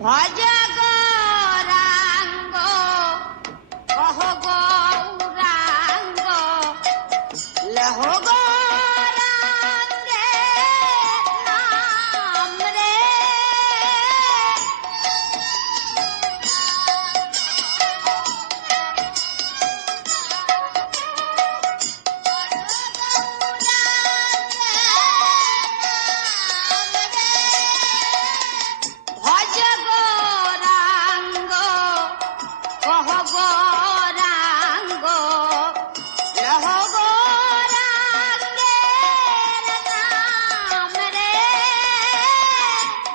ভজ গৌরাঙ্গ কহ গৌরাঙ্গ লহ গৌরাঙ্গে নাম রে ভজ গৌরাঙ্গ কহ গৌরাঙ্গ লহ গৌরাঙ্গের নাম রে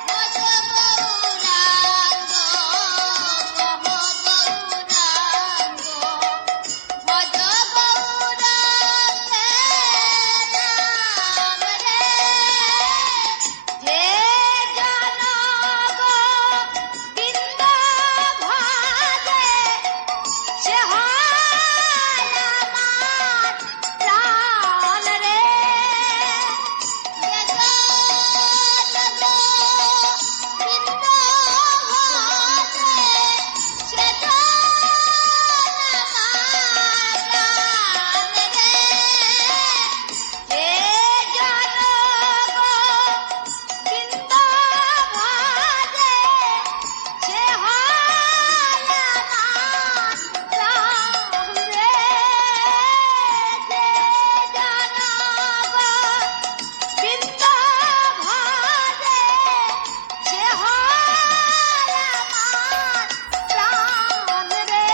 ভজ গৌরাঙ্গ কহ গৌরাঙ্গ ভজ গৌরাঙ্গের নাম রে যে জনগ বিন্দ ভাজে সে হয় আমার প্রাণ রে যে জনগ বিন্দ ভাজে সে হয় আমার প্রাণ রে যে জনগ বিন্দ ভাজে সে হয় আমার প্রাণ রে যে জনগ বিন্দ ভাজে সে হয় আমার প্রাণ রে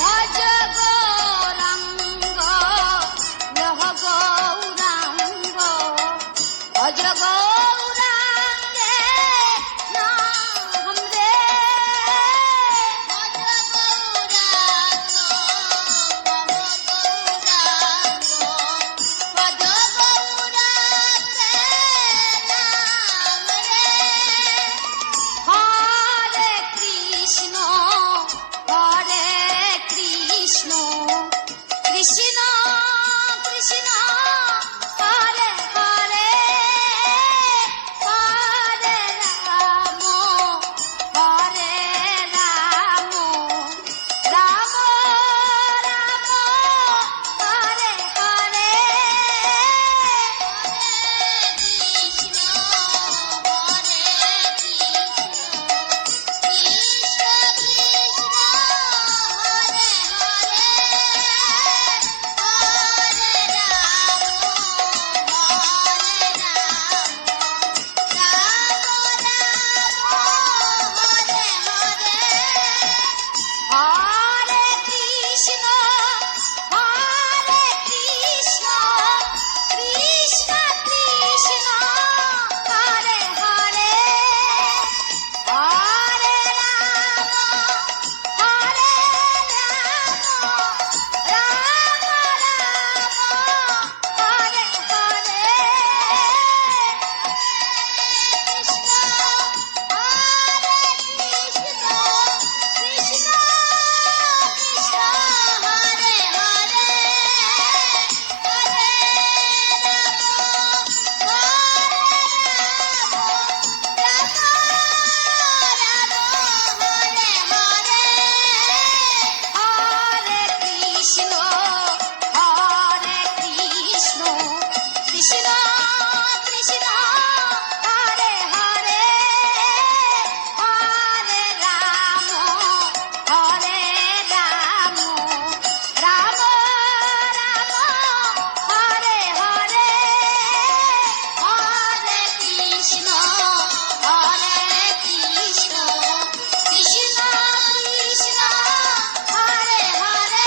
ভজ গৌরাঙ্গ কহ গৌরাঙ্গ ভজ গৌরাঙ্গের নাম রে ভজ গৌরাঙ্গ লহ গৌরাঙ্গ ভজ গৌরাঙ্গের নাম রে ভজ গৌরাঙ্গ কহ গৌরাঙ্গ ভজ গৌরাঙ্গের নাম রে হরে কৃষ্ণ কৃষ্ণ কৃষ্ণ হরে হরে হরে রাম রাম রাম হরে হরে কৃষ্ণ কৃষ্ণ কৃষ্ণ হরে হরে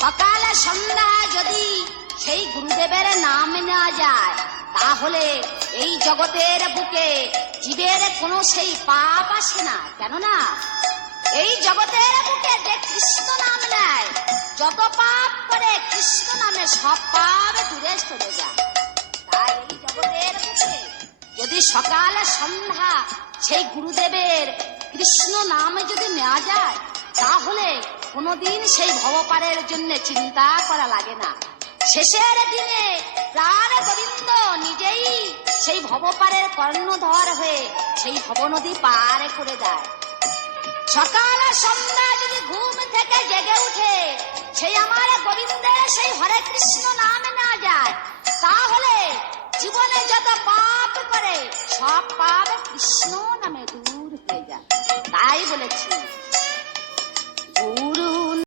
সকালে সন্ধ্যা যদি সেই গুরুদেবের নাম নেওয়া যায় তাহলে এই জগতের বুকে জীবের কোনো সেই পাপ আসে না। কেননা এই জগতের বুকে যে কৃষ্ণ নাম নেয়, যত পাপ করে কৃষ্ণ নামে সব পাপ দূরে চলে যায়। তাই এই জগতের বুকে যদি সকাল সন্ধ্যা সেই গুরুদেবের কৃষ্ণ নামে যদি নেওয়া যায়, তাহলে কোনোদিন সেই ভবপারের জন্য চিন্তা করা লাগে না। শেষের দিনে প্রাণ গোবিন্দ নিজেই সেই ভবপারের কর্ণধর হয়ে সেই ভবনদী পার করে দেয়। সকাল সন্ধ্যা যদি ঘুম থেকে জেগে উঠে সেই আমার গোবিন্দের সেই হরে কৃষ্ণ নাম না যায়, তাহলে জীবনে যত পাপ করে সব পাপ কৃষ্ণ নামে দূর হয়ে যায়। তাই বলেছি